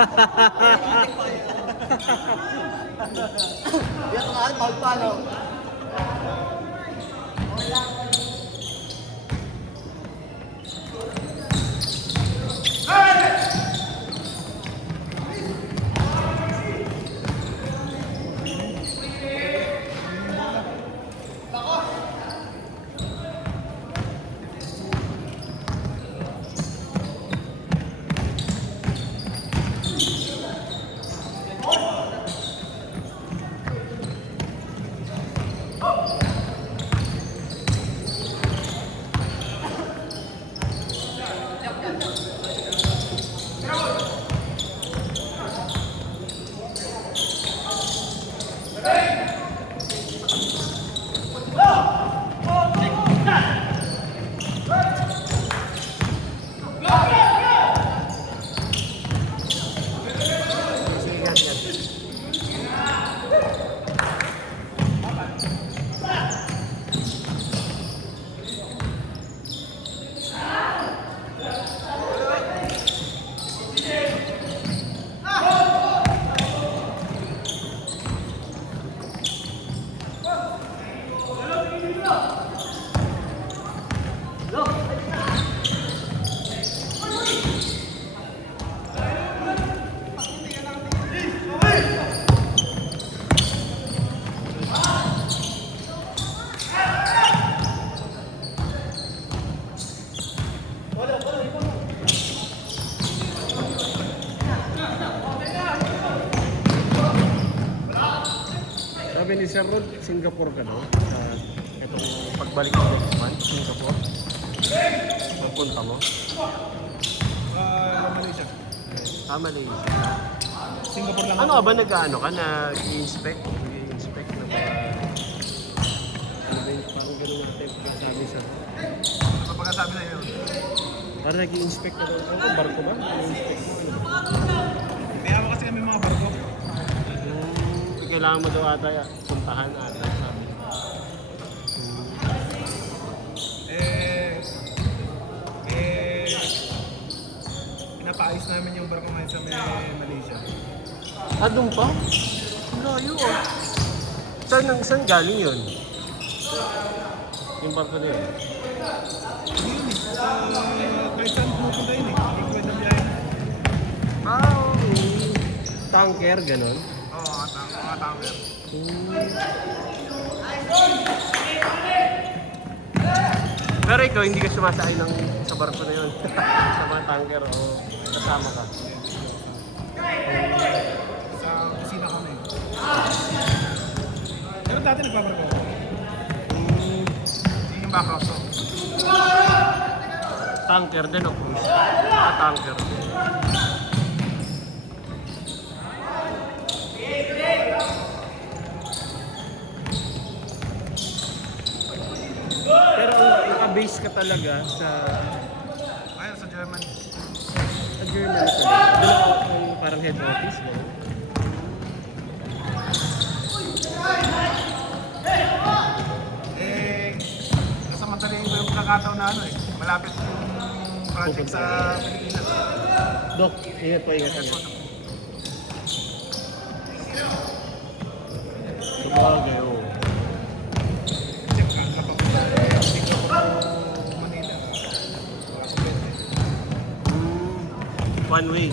Yan nga, pagpano. Sabi ni Sir Rod, Singapore ka no? Itong pagbalik mo next month, Singapore. Magpunta mo? Malaysia. Malaysia. Singapore lang. Ano ka ba nag-ano ka? Nag-i-inspect? Nag-i-inspect na ba? Ano ba yung parang gano'n natin pagkasabi sa... Ano pagkasabi na yun? Parang nag-i-inspect ka daw. Ano barko ba? Nag-i-inspect mo? Kaya mo kasi kami mga barko. Kailangan mo daw ata puntahan ata. Sabi. Pinapaayos namin yung barko ngayon sa Malaysia. Doon pa? Layo ah. Saan galing yun? Yung barko na yun? Hindi yun eh. Kahit saan pupunta yun eh. Hindi ko na biyahe. Okay. Tanker, ganon? Oo, mga tanker. Pero ikaw, hindi ka sumasakay sa barko na yun. Sa mga tanker o kasama ka. Sa kusina kami. Pero dati nagbabarko ako. Yun yung background ko. Tanker din o cruise? Tanker. Pero naka-base ka talaga sa Ayun, sa Germany. Germany talaga. Doon ang parang head office mo. Nasamantalayin ko yung pagkakataon na ano eh. Malapit yung project sa Pilipinas. Dok, ingat po, ingat. Sabagay, oo. Kasi kapag Manila, One way.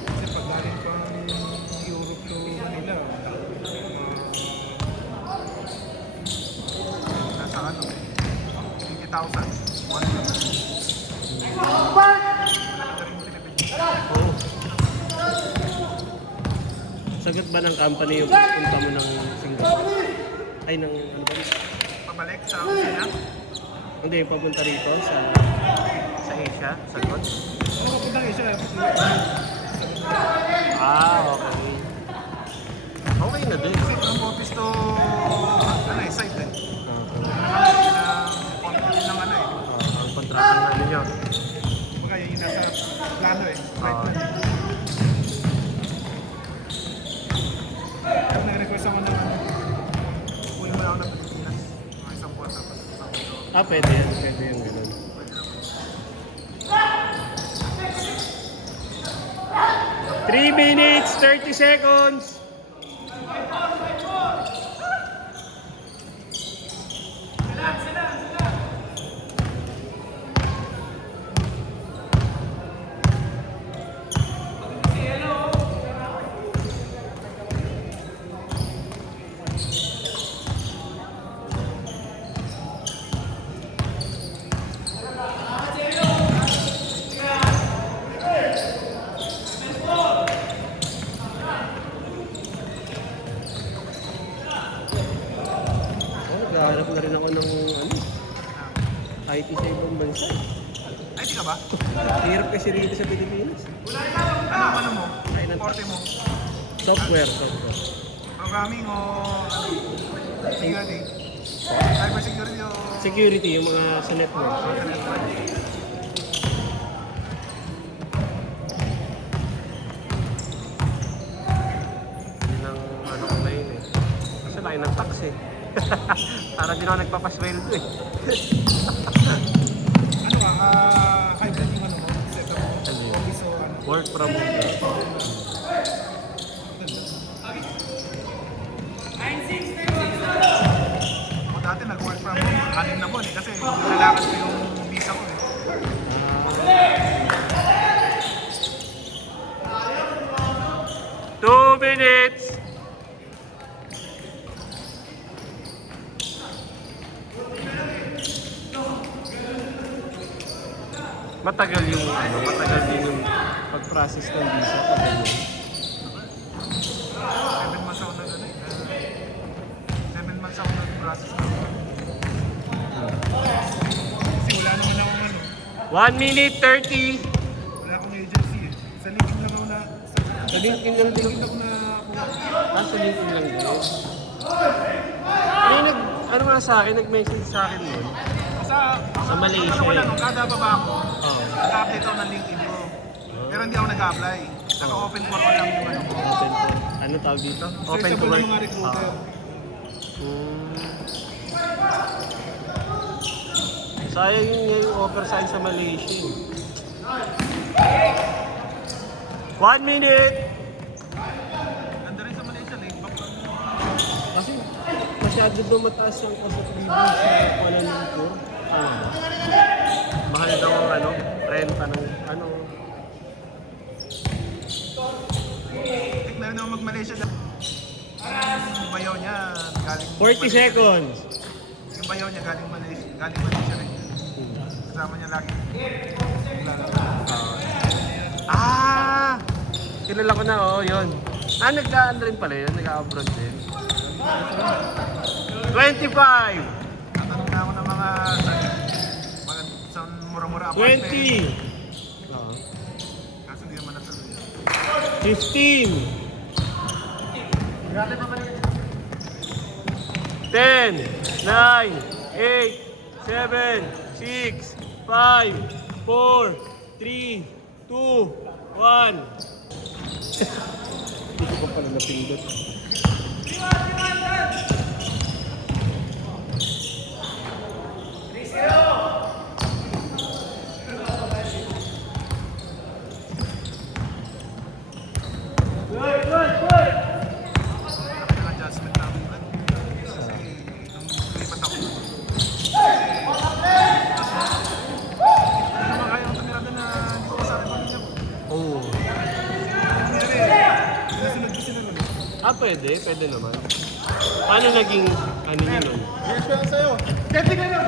kasi pag galing pang Europe to Manila, nasa ano, 20,000. One year. Oo. Sagot ba ng company yung punta mo ng Singapore? Ay, ng ano ba? Pabalik sa kusina. Hindi, papunta rito sa Asia, sagot? Oo, papuntang Asia. Okay. Okay na din. Kasi from office to, ano eh, site eh. Ng ano eh. Ang kontrata nga ninyo. Kumbaga yun yung nasa plano eh. Ah. Pero nag-request ako ng uwi mo lang ako ng Pilipinas. Pwede yan. Pwede yung ganun. Three minutes, 30 seconds. Naghahanap na rin ako ng IT sa ibang bansa. Ay, di ka ba? Hirap kasi rito sa Pilipinas. Ano mo? Forte mo? Software. Programming o security? Cyber security o Security, yung mga sa network. Yun ang ano ko na yun eh. Kasi laki ng tax eh. Para di na ako nagpapasweldo eh. ano ka? Hybrid yung ano mo? Setup mo? Ano yun? Office o ano? Work from home. Ako dati nag-work from home 6 na buwan eh. Kasi nilalakas ko yung visa ko eh. Two minutes! Matagal yung matagal din yung pag-process ng visa. Tagal yun. 7 months ako na gano'n eh. 7 months ako nag-process na. Kasi wala naman akong ano. 1 minute 30. Wala akong agency eh. Sa LinkedIn lang ako na... Sa LinkedIn lang din. LinkedIn ako na... Sa LinkedIn lang din. Ano nga sa akin, nag-message sa akin nun. Sa Malaysia. Wala nung kada baba ako, Oo. nag-update ako ng LinkedIn ko. Pero hindi ako nag-apply. Naka-open for all lang yung ano ko. Open to. Ano tawag dito? Open to Searchable work. ng mga recruiter. Sayang yung offer sa akin sa Malaysia. 1 minute! Ganda rin sa Malaysia, late back lang. Kasi masyado daw mataas yung cost of living sa Kuala Lumpur. Mahal daw ang renta ng Tignan naman mag-Malaysia. Yung bayaw niya galing... 40 seconds! Yung bayaw niya galing Malaysia rin. Kasama niya lagi. Kilala ko na, yun. Nagdaan rin pala yun, nag-abroad din. 25! Tatanong na ako ng mga sa mura-mura apartment. 20! Kaso hindi naman natuloy. 15! 10, 9, 8, 7, 6, 5, 4, 3, 2, 1. Hindi ko pala napindot. Ang adjustment namin. Kasi nung lipat ako. Hindi naman kaya ang tumira doon na hindi ko kasama yung pamilya ko. Oo. Sinasunod ko sila nun. Pwede naman. Paano naging yun nun? Yes, ko lang sa'yo. Kati ka na!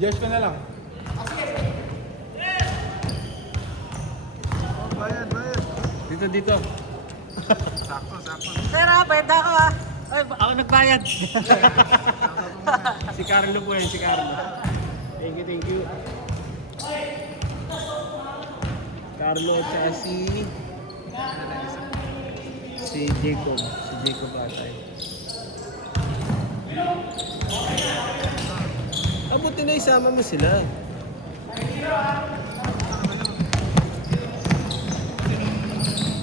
Yes ka na lang. Bayad. Dito. Sakto. Sir, pwede ako Ay, ako nagbayad. Si Carlo po yan, si Carlo. Thank you. Carlo at saka si Jacob. Si Jacob atay. Buti na isama mo sila.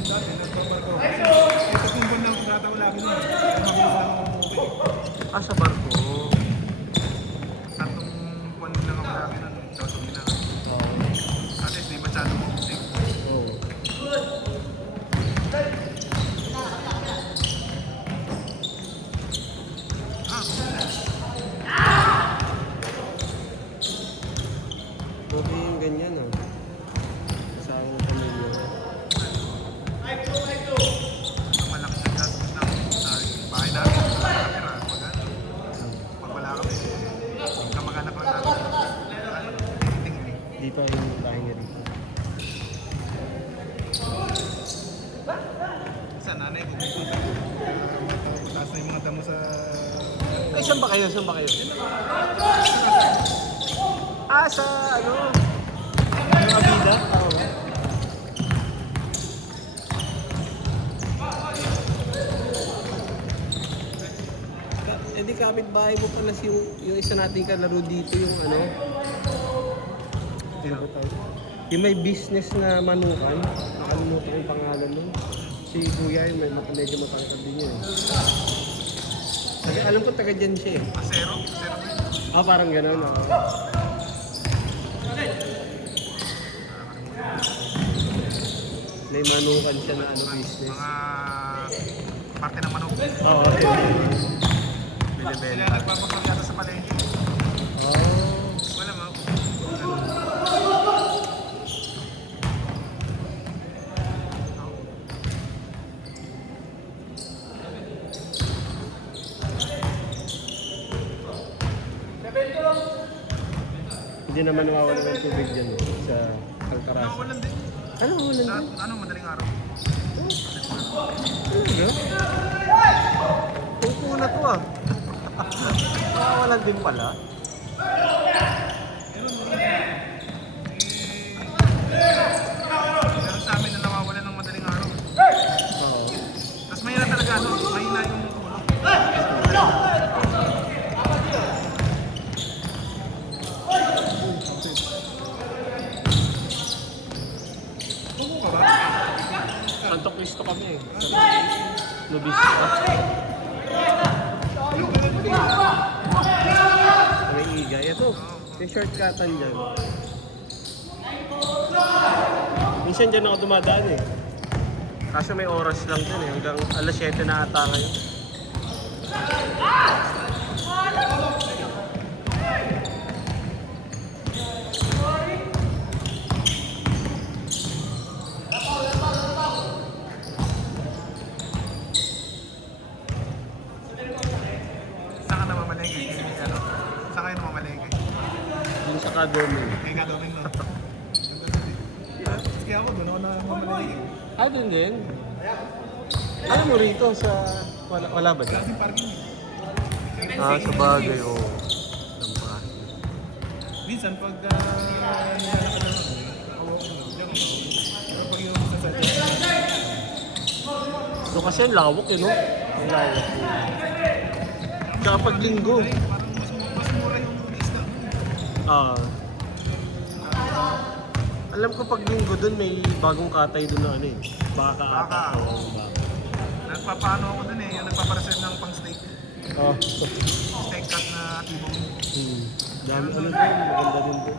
Dati, nagbabarko. Ito kung buwan lang tataw lagi yun eh. Mabilis lang ako open. Ah, sa barko. Tatlong buwan lang ako lagi nun. Tapos na. Oo. At least, di masyado mo kasi. Oo. Okay yung ganyan ah. Kasama ng pamilya. Malaki na gastos ng bahay namin. Kamera. Pag wala kami, kamag-anak lang namin. Tingin. Dito ay yung bahay niya dito. Sa nanay ko. Taas na yung mga damo sa... Ay, saan ba kayo? Saan ba kayo? Ah, sa ano? Yung Abida? Oo. Eh di kapit-bahay mo pala yung isa nating kalaro dito yung ano? Ano ba tawag? Yung may business na manukan. Nakalimutan ko yung pangalan nun. Si Kuya yung may medyo matangkad din yun. Alam ko taga dyan siya eh. Zero? Zero ba yun? Ah, parang gano'n. May manukan siya na ano business. Mga parte ng manok. Oo, Sila binibenta. nagpapakagata sa palengke. Oh. Wala mo. Hindi naman nawawala ng tubig dyan sa Alcaraz. Nawawalan din. Ano nawawalan Sa din? ano, madaling araw. Tungko na to ah. Nawawalan din pala. Meron sa amin na nawawalan ng madaling araw. Oo. Tapos mahina talaga, ano, mahina yung tulog. Tumo ka ba? Santo Cristo kami eh. Lubista. May igay. Ito, may shortcutan dyan. Minsan dyan ako dumadaan eh. Kaso may oras lang dyan eh. Hanggang alas 7 na ata ngayon. Saan ka namamalengke? Ano? Saan kayo namamalengke? Dun sa Kadomin. Kaya gagawin no? Kaya ako doon ako namamalengke. Ah, dun din? Alam mo rito sa... Wala ba dyan? Kasi parking eh. Ah, sa bagay o... Ng parking. Minsan pag nilalakad ako, hawak ko lang. Diyan ako. Pero pag yung sasadya, So kasi ang lawak eh, no? Ang lawak. Tsaka pag linggo. parang mas mura yung isda. Ah. Alam ko pag linggo dun may bagong katay dun na ano eh. Baka ata. Baka. Oo, baka. Nagpapaano ako dun eh, yung nagpapareserve ng pang steak. Oh. Steak cut na tibong. Dami ano dun, maganda din dun.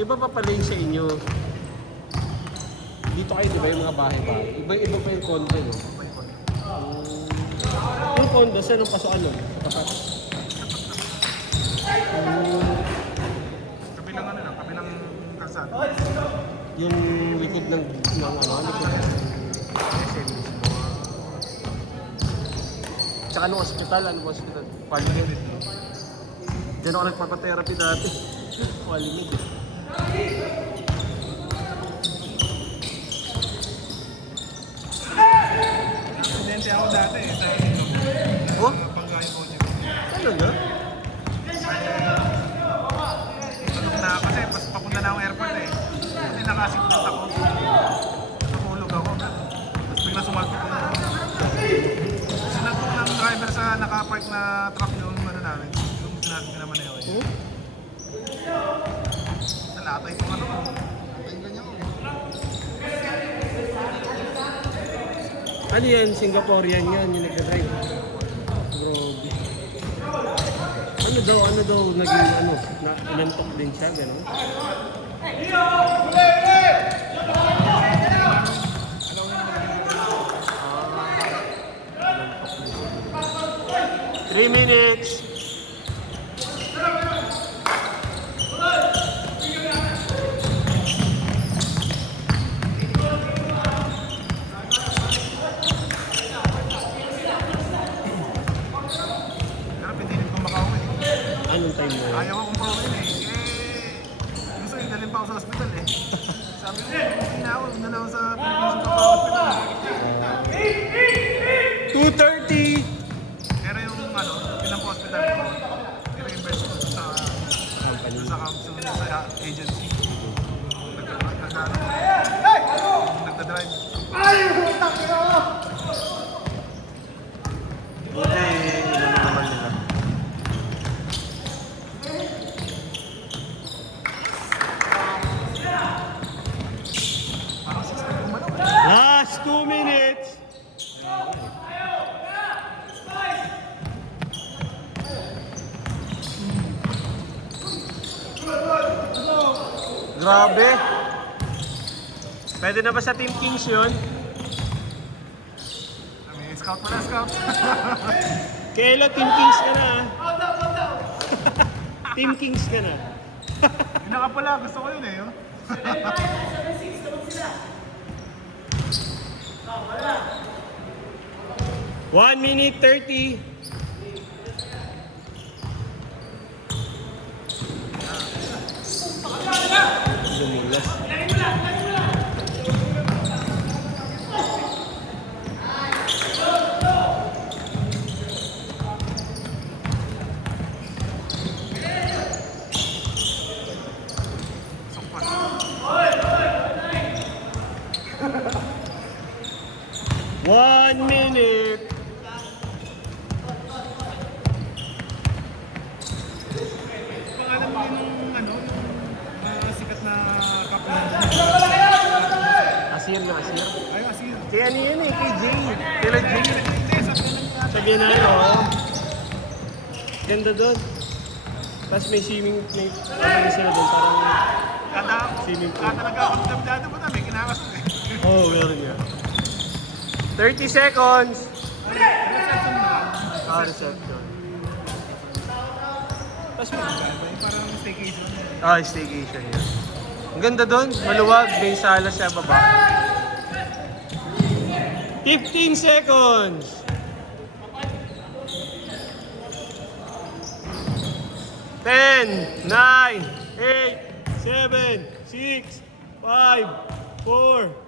Iba pa pala yung sa inyo. Dito kayo, di ba yung mga bahay-bahay? Iba pa yung condo, no? Yung condo, saan ang pasokan nun? Tapat. Kabilang ano lang, kabilang kalsada. Yung likod ng ano, likod ng SM mismo. Tsaka anong hospital? Anong hospital? Qualimid. Diyan ako nagpapatherapy dati. Qualimid. Studente ako dati eh, sa dito. Oh? Panggayo ko niya. Ano na? nagulat ako. Natulog ako. Tapos bigla sumagot ko. Sinagot ng driver sa nakapark na truck yung ano namin. Yung sinabi ko naman na yun. Nalatay ko ano. Nalatay ko ganyan ko. Ano yan? Singaporean yan, yung nagka-drive. Grabe. Ano daw, naging ano, na inantok din siya, gano'n? 3 minutes. Pero pinilit kong makauwi. Anong time mo? Ayaw akong pauwi eh. Gusto yung dalhin pa ako sa hospital eh. Sabi ko, hindi na ako. Hindi na ako sa Pilipinas pa sa hospital. 2:30. Pero yung ano, pinang-hospital ko, i-reimburse ko sa Company. sa agency. Nagdadrive. Buti, ilan naman nila. Parang 6 na kumano. Last 2 minutes. Grabe. Pwede na ba sa Team Kings yun? May scout pala, scout. Kelo, Team Kings ka na. Team Kings ka na. Yun na nga pala, gusto ko yun eh. Oh. 1 minute 30. Dumilas. Sukpan. 1 minute. Pangalan mo yung ano, yung sikat na kaplan. Asir yung Asir. Ay, asin. Si ano yun eh, kay Jay. Kila Jay. Hindi, sa kanang Sa Genaro. Ganda doon. Tapos may swimming, may ano sila doon, parang swimming pool. Kada nagkakapagdamdado mo na, may kinakasun eh. Oo, oh, meron niya. 30 seconds. Reception. Tapos may Parang staycation. staycation yun. Ang ganda doon, maluwag, may sala sa baba. 15 seconds. 10, 9, 8, 7, 6, 5, 4,